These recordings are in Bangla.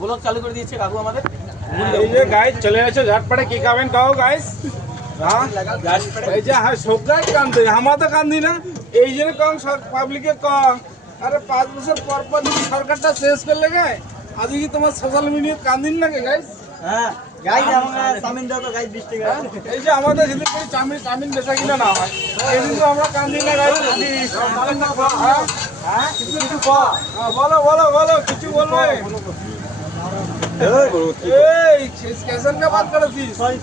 ব্লগ চালু করে দিয়েছে কাকু আমাদের। এই যে গাইস চলে আসো ঝটপটে কি খাবেন খাও গাইস। হ্যাঁ এই যে হ্যাঁ সবাই কান্দে আমরা তো কান্দি না এই জন্য কম পাবলিকে কম। আরে 5 বছর পর পর যদি সরকারটা শেষ করলে গায় আজকে কি তোমার সোশ্যাল মিডিয়া কান্দিন লাগে গাইস। হ্যাঁ গাইস আমরা চাউমিন দাও তো গাইস 20 টাকা। এই যে আমাদের সেদিন করে চাউমিন বেচা কিনা না হয় এই দিন তো আমরা কান্দি না গাইস। হ্যাঁ কিছু বলো বলো বলো কিছু বলবে। এই স্টেশন का बात करो थी সরি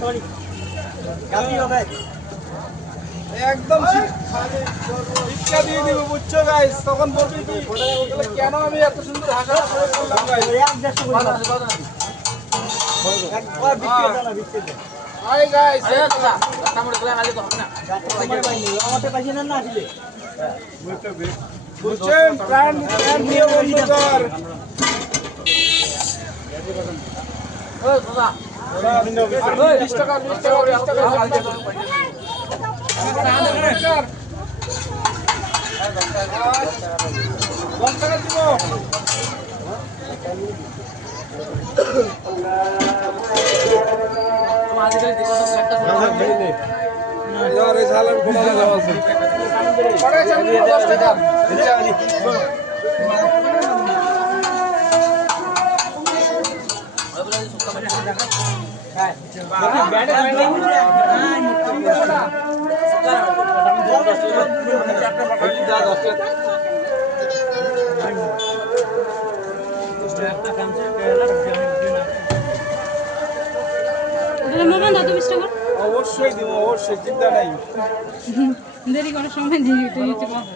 গাবি হবে একদম শিক্ষা দিয়ে দিব বুঝছো গাইস তখন বলবি কি কেন আমি এত সুন্দর ভাষা বললাম গাইস। একবার বিক্রি দাও না বিক্রি দাও। হাই গাইস আচ্ছা কামড় করে আগে তো হবে না আমাদের পাইছে না দিলে বুঝছেন প্ল্যান দিয়ে বন্ধ কর। ওই দাদা 20 টাকা 20 টাকা 20 টাকা 10 টাকা দিব। আরে সালাম কোনা যাওয়া আছে পড়ে চাবি 10 টাকা অবশ্যই দিব অবশ্যই চিন্তা নাই। দেরি করার সময় দিয়ে এটা নিতে পারবো।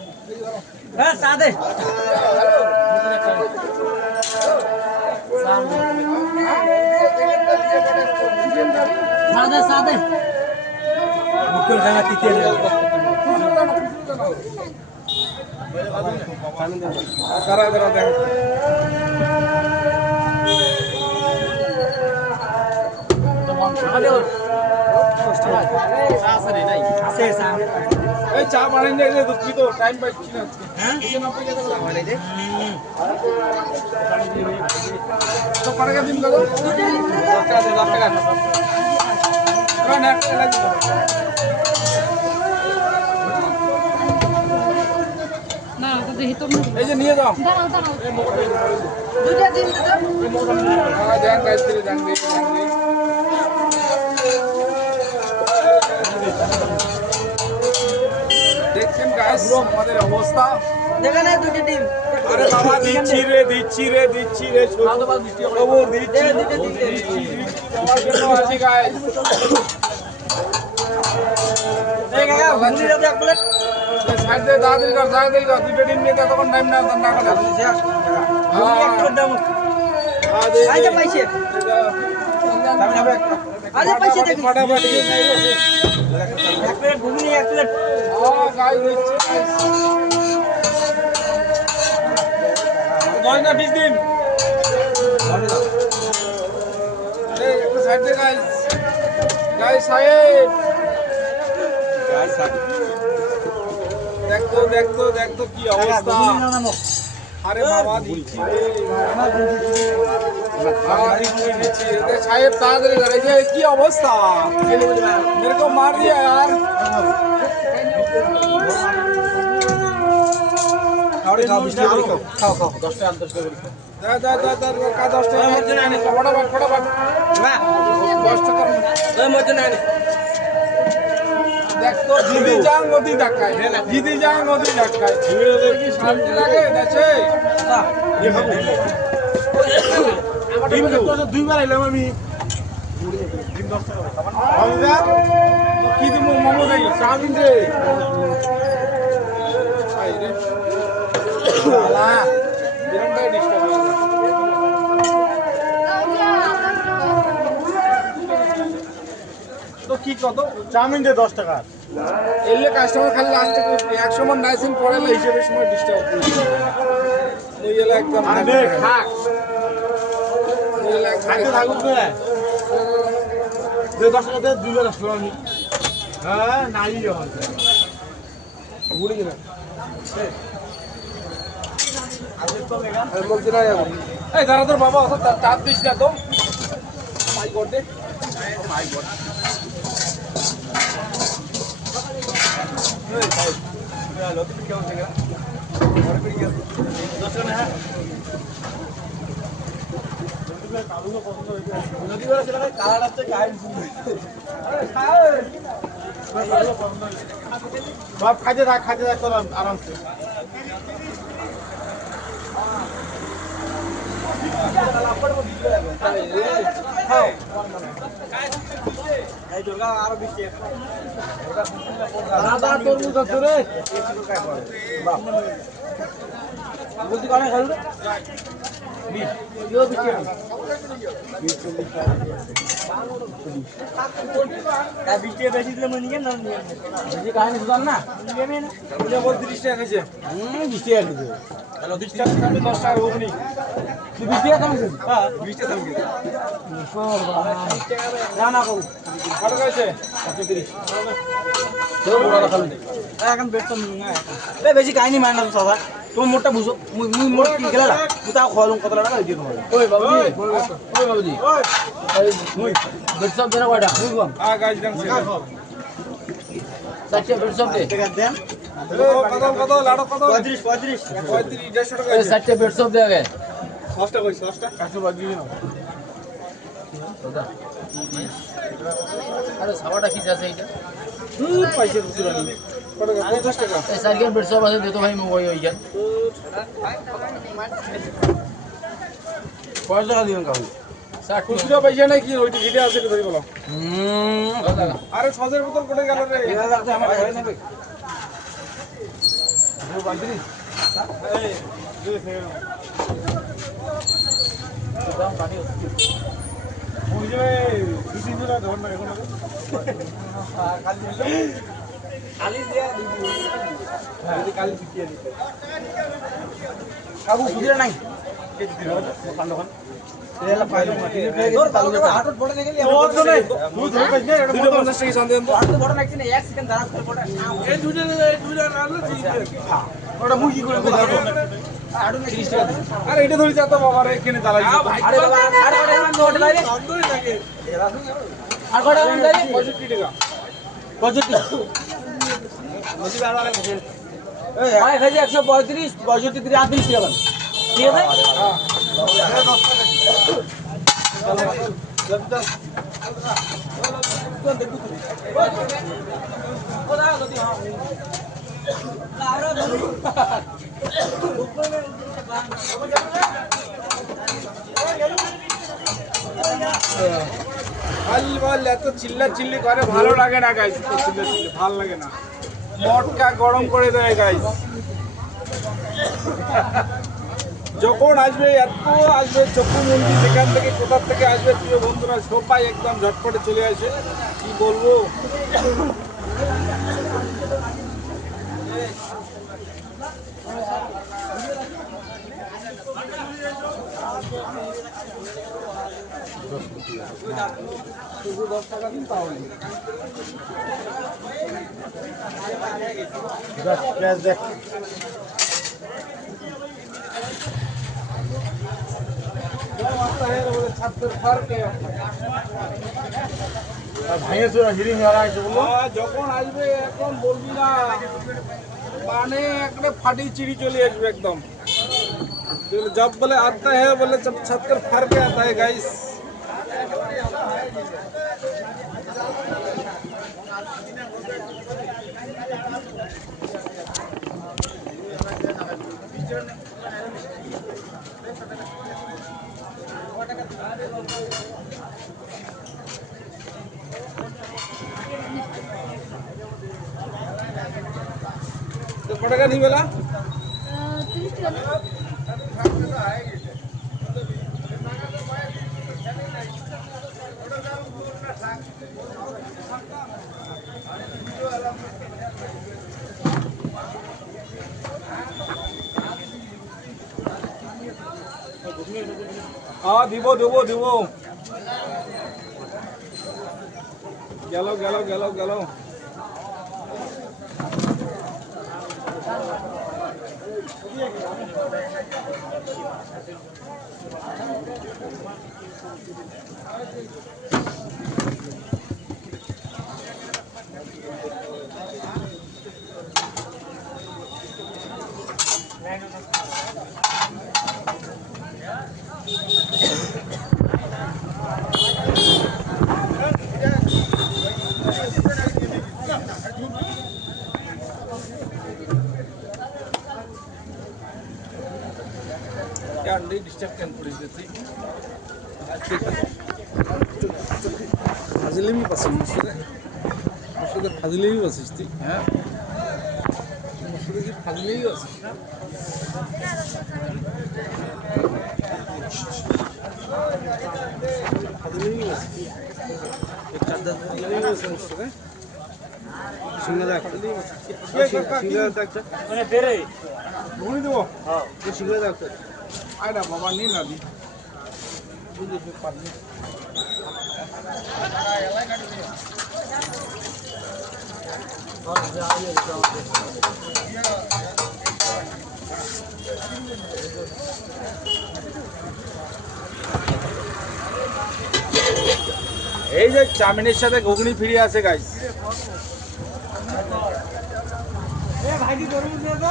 হ্যাঁ চা দে সাদে মুখের জায়গা তিতে করা করা দেখ এই চা বানাই দে রে দুঃখিত টাইম পাচ্ছি না আজকে। হ্যাঁ এই জন্য আপনাকে কথা বানাই দে তো টাকা দিন দাও 10 টাকা দে 10 টাকা কোন একটা লাগবে না তো দেখি তো এই যে নিয়ে যাও দাঁড়াও দাঁড়াও দুইটা দিন তো হ্যাঁ দেন গাইস দিলে দেন দিই দেখছেন গাইস আমাদের অবস্থা। দেখা না দুইটা দিন আরে বাবা দিচ্ছি রে বাবু দিচ্ছি তোমার জন্য আছি গাইস। এই কাকা ভুলি দাও এক প্লেট সাইড দিয়ে দাঁড়িয়ে কর দুটো ডিম নিয়ে তখন টাইম না না করে এক প্লেট দাও আইজা পাইছে আজ পাইছে দেখি ফটাফট এক প্লেট ঘুগনি এক প্লেট গাইস দিচ্ছি গাইস 10 না 20 দিন এই একটু সাইড দিয়ে গাইস সাহেব দেখতো কি অবস্থা। আরে বাবা দিচ্ছি রে সাহেব তাড়াতাড়ি করে যে কি অবস্থা मेरे को मार दिया यार। খাও 10 টাকা খাও 10 টাকা 10 টাকা দা 10 টাকা ফটাফট না 10 টাকা ওই মত না দেখ তো জিদি যাও নদী ডাকায় কি শান্তি লাগে দেশে। ডিম তো দুইবার আইলাম আমি ডিম 10 টাকা কি দিমু মোমো দেই চাউমিন দে আই রে শালা এরকম ডিস্টার্ব হয় তো কি কত চাউমিন দে 10 টাকা এলে কাস্টমার খালি লাস্টে 100 মান নাইসিন পড়ালে হিসেবে সময় ডিস্টার্ব ওই এলা একদম আরে খাক ওই এলা খাইতে থাকুক না যে 10 টাকা দে দুইবার আসলো আমি হ্যাঁ নাই হয় ভুলে গেলাম আজকে তো মেগা আর মুখ দিনা যাবো এই দাঁড়া তোর বাবা অত চাপ দিস না তো মাই গড দে মাই গড এই ভাই লতি কেমন থেকে বড় করে গিয়ে 10 টাকা হ্যাঁ কালুনো পছন্দ হয়েছে নদী বড় ছিল কালার আছে কাই আরে খায় কালুনো পছন্দ হয়েছে সব খাইতে থাক তোর আরামসে বেশি দিলে মনে নিয়ে বেশি কাহিনী শুধান না 30 টাকা খাইছে 20 টাকা দিতে হ্যালো 30 টাকা 10 টাকা ঘুগনি 20 টাকা দাম আছে হ্যাঁ 20 টাকা দাম কি না না কও কত কইছে 35 তো বড় খালি এখন বেট তো না এ বেশি কাহিনী মান না দাদা তুমি মোটা বুঝো মুই মোট কি গেলা তুই তাও খোয়ালুম কত টাকা দিয়ে দেবো ওই বাবুজি এই মুই বেট সব দেনা কয়টা মুই কম গাছ দাম সে সাচ্চা বেট সব দে টাকা দেন কত লাড়ো কত 35 150 টাকা এই সাচ্চা বেট সব দে আগে 10 টাকা কইছ 10 টাকা কাছে বাগি না আরে সাবাটা কি আছে এটা পয়সা দিছিল নি কত 50 টাকা এই সার্কেল বেট সব আছে দে তো ভাই মই ওই যান কয় টাকা দিবেন কাউ 60 খুচরা পয়সা নাই কি ওইটা গিটে আছে ধরি বলো আরে সজের বোতল কোটে গেল রে এটা লাগতে আমার ঘরে নেবে ও বান্দি এই দুই ফের দাম কাটি মুই যে বিসি জোড়া ধর না এখন কালি দিয়া দিবি হ্যাঁ কালি দিতে দিতে কাবু সুদিরা নাই কে দিল দোকান এলা পাইলো মাটি তোর তালুকে হাটত বড় দেখলি ওর তো নাই তুই ধরে পাইছ না এটা 250 টাকা সন্দেহ তো হাটত বড় নাকি না 1 সেকেন্ড দাঁড়া করে বড় এই দুইটা রাখলে ঠিক ওটা মুই কি করে বুঝাবো আড়ু 30 টাকা আরে এটা ধরে যাতো বাবা রে এখানে দালাই আরে বাবা আরে নোট লাইলে বন্ধই লাগে আর কত টাকা দাই 65 টাকা 65 নদী আর আরে মুখে এই ভাই খাইছে 135 65 30 আর 30 টাকা ঠিক আছে এত চিল্লা চিল্লি করে ভালো লাগে না গাইস চিল্লা চিল্লি ভালো লাগে না মটকা গরম করে দেয় গাইস যখন আসবে এত আসবে চক্ষু মন্দির যেখান থেকে কোথা থেকে আসবে প্রিয় বন্ধুরা সবাই একদম ঝটপটে চলে আসে কি বলবো দেখ যখন আসবে এখন বলবি না মানে একটা ফাটি চিড়ি চলে আসবে একদম जब बोले आता है बोले जब छत कर फर के आता है गाइस तो पड़ेगा नहीं बोला 30 টাকা हाँ दिवो दिवो दिवो गलो गलो गलो गलो अंडे डिस्टर्ब कैन पड़ी देती फाजिले मी पसंद मुझे फाजिले भी बसिस्ती हैं मुझे की फाजिले भी बस फाजिले भी बस एक चादर फाजिले भी बस मुझे सिंगल फाजिले बस सिंगल तक মানে বেরে ढूंढ दो হ্যাঁ ये सिंगल तक आइडा बाबा नहीं ना दी बुझे पे पानी এই যে চাউমিনের সাথে ঘুগনি ফ্রি আছে গাইস এ ভাইজি তরমুজ দে তো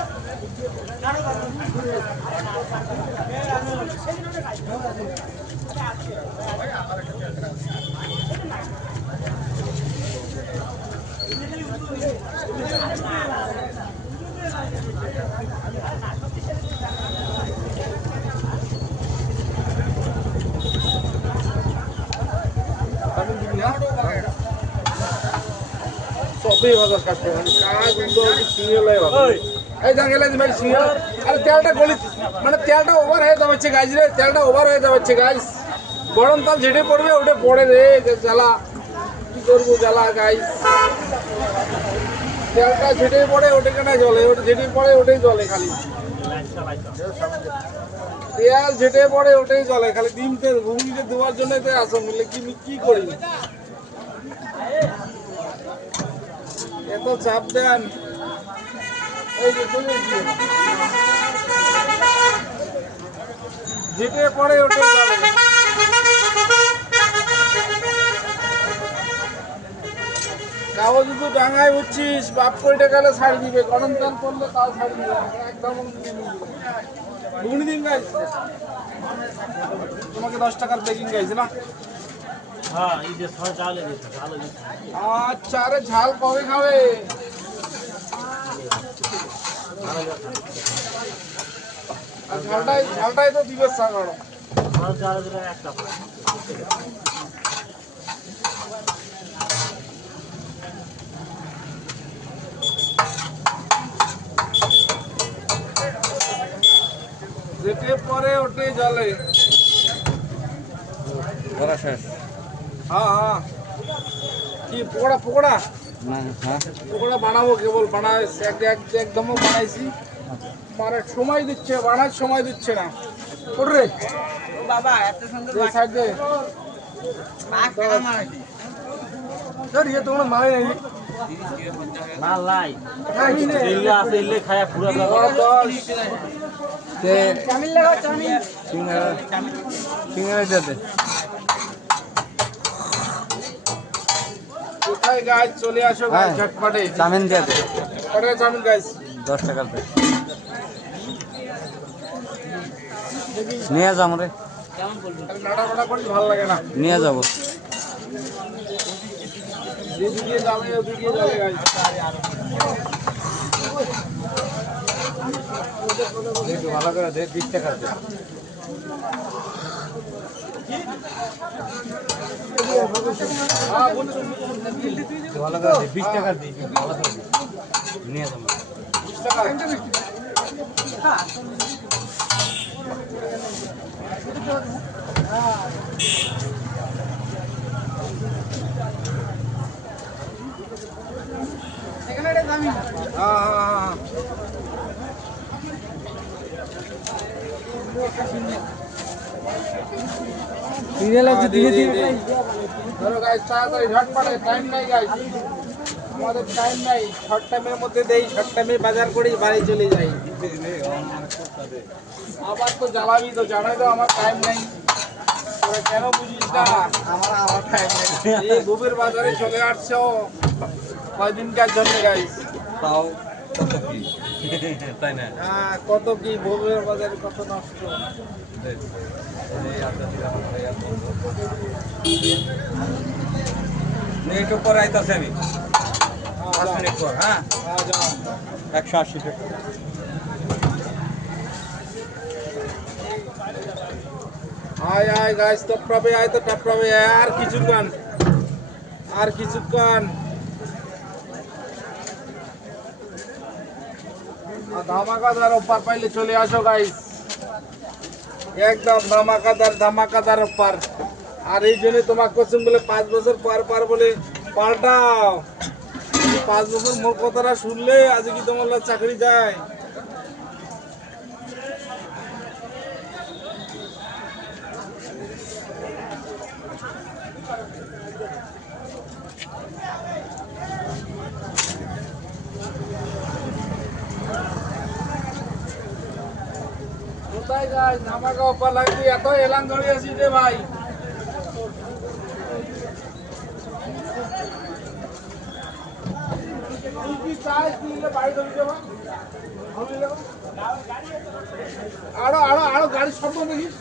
সবই ভালো কাটতে মানে কাজ উন্দর সিঙ্গেলাই ভালো এই জাঙ্গেলা দিবেন সিঙ্গেল আর তেলটা গলি মানে তেলটা ওভার হয়ে যাচ্ছে গাইস রে তেলটা ওভার হয়ে যাচ্ছে গাইস গরম তেল যেটে পড়বে ওটা পড়ে রে জ্বালা কি করবো জ্বালা গাইস তেলটা যেটে পড়ে ওটা কেন জ্বলে ওটা যেটে পড়ে ওটাই জ্বলে খালি তেল যেটে পড়ে ওটাই জ্বলে খালি ডিম তেল ঘুগনিতে দেওয়ার জন্য তো আসো মিলে কি করি এত চাপ দেন এই যে যেটে পড়ে ওটাই জ্বলে কাগজ তো ডাঙায় উঠছিস বাপ কইটা গেলে ছাড় দিবে গরম তেল পড়লে তাও ছাড় দিবে একদম ঘুগনি দিন গাইস তোমাকে 10 টাকার প্যাকিং গাইছে না হ্যাঁ এই যে সর চালে দিছে ভালো দিছে আচ্ছা আরে ঝাল কবে খাবে আর ঝালটাই তো দিবে সাগর সর চালে দিলে একটা যেতে পরে ওটাই জ্বলে বড়া শেষ হ্যাঁ হ্যাঁ কি পকোড়া পকোড়া না হ্যাঁ পকোড়া বানাবো কেবল বানাই একদম বানাইছি মানে সময় দিচ্ছে বানার সময় দিচ্ছে না ওরে বাবা এত সুন্দর সাইড দে পাক টাকা মারাইছি স্যার ये তোমরা মারে নাই মাল নাই এলে আছে এলে খায়া পুরো তে চামিল লাগাও চামিল সিঙ্গারা দিতে কোথায় গাইস চলে আসো গাইস হ্যাঁ। ঝটপটে চাউমিন দিয়ে দে কটা চাউমিন গাইস 10 টাকার দে নিয়ে যাম রে নাড়া নাড়া করি ভালো লাগে না নিয়ে যাব যেদিকে যাবে ওদিকে যাবে গাইস একটু ভালো করে দে 20 টাকা দে হ্যাঁ বলছো ভালো করে দে 20 টাকা দে ভালো করে দে নিয়ে যাম 20 টাকা এখানে একটা চামিল হ্যাঁ হ্যাঁ সিরিয়াল আছে ধীরে ধীরে ধরো গাইস তাড়াতাড়ি ঝটপটে টাইম নাই গাইস আমাদের টাইম নাই, শর্ট টাইমের মধ্যে দেই, শর্ট টাইমে বাজার করি, বাড়ি চলে যাই। আবার তো জ্বালাবি তো, জানাই তো আমার টাইম নাই, তোরা কেন বুঝিস না? আমার টাইম নেই। এই গোবের বাজারে চলে আসছো কয়দিনকার জন্য গাইস? তাও কত কি তাই না? হ্যাঁ, কত কি গোবের বাজারে কত নষ্ট। একটু পরে আইতাছি আমি 5 মিনিট পর। হ্যাঁ, হ্যাঁ, যাও। 180 টাকা। আয় আয় গাইস, টপরাবে আয় তো টপরাবে আয়, আর কিছুক্ষণ, আর কিছুক্ষণ। ধামাকাদার অফার পাইলে চলে আসো গাইস, একদম ধামাকাদার অফার। আর এই জন্য তোমাকে কোশ্চেন বলে 5 বছর পর পর বলে পাল্টাও। 5 বছর মোর কথাটা শুনলে আজ কি তোমার চাকরি যায়? কোথায় গাছ ধামাকা অফার লাগবে, এত এলান ধরে আছি রে ভাই। তুই কি চাস দিলে বাড়ি ধরে যাবো? আরো আরো আরো গাড়ির শব্দ দেখিস,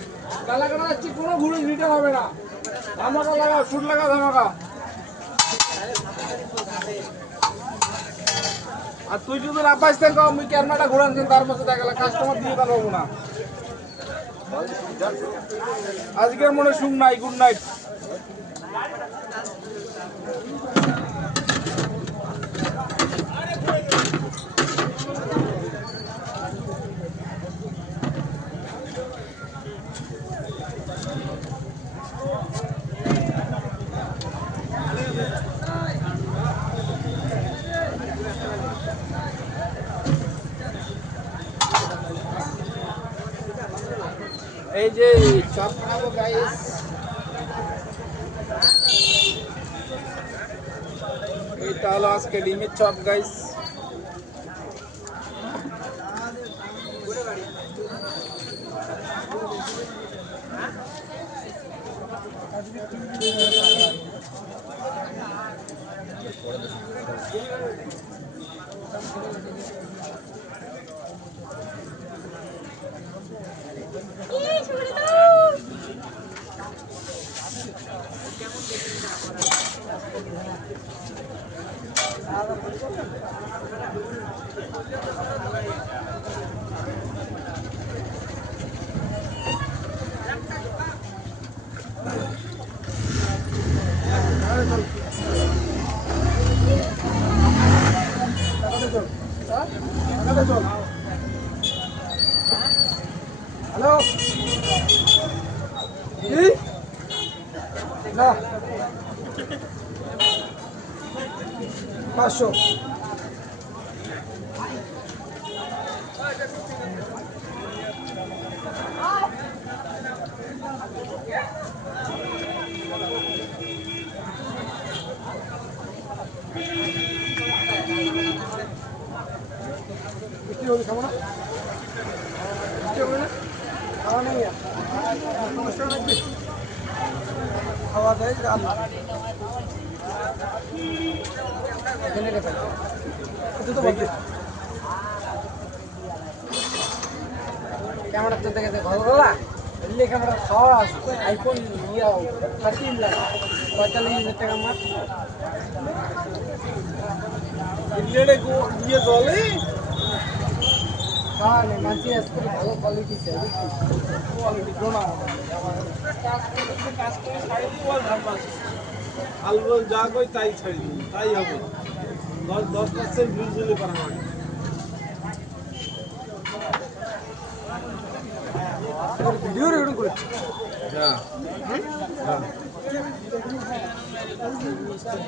গালা কাটা যাচ্ছে, কোনো ঘুরে রিটার্ন হবে না। ধামাকা লাগাও, শুট লাগাও, ধামাকা। আর তুই যদি না পাইস থাকো আমি ক্যামেরাটা ঘুরান, তার মধ্যে দেখা গেল কাস্টমার দিয়ে পারবো না। আজকের মনে শুন নাই, গুড নাইট। এই যে চপ খাবো গাইস, এইটা হলো আজকে ডিমের চপ গাইস। হ্যালো, না 500। কি হলো খাবো না? কি হবে না? খাওয়া নেই আর সমস্যা লাগবে, খাওয়া যায় ক্যামেরা তো দেখে ভালো বলা এলে ক্যামেরা খাওয়া আসবে আইফোন 13 লাখ 45,000 টাকা মাত্র। দিয়ে জলে হ্যাঁ মাঝে আজকে ভালো কোয়ালিটি চাই, কোয়ালিটি কোনা কাজ করে ছাড়ি দিব আর ধারবাস আলবল যা কই তাই ছাড়ি দিব, তাই হবে। 10% ভিউজ দিলে পারা হয়। ভিডিও রেকর্ডিং করছি হ্যাঁ হ্যাঁ,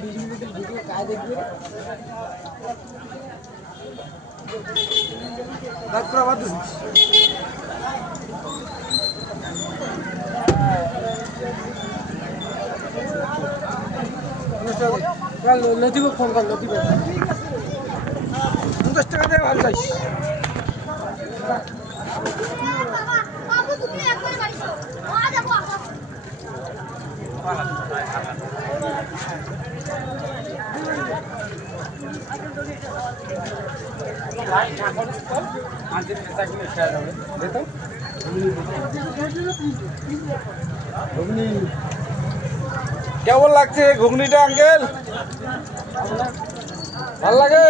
20 মিনিটের ভিডিও কাজ দেখবে তারপর আবার দিস লতিফ ফোন কর লতিফ 50 টাকা দিয়ে ভালো চাইছি বাবু তুমি একবারে বাড়ি যাও আ যাবো কেমন লাগছে ঘুগনিটা আঙ্কেল ভাল লাগে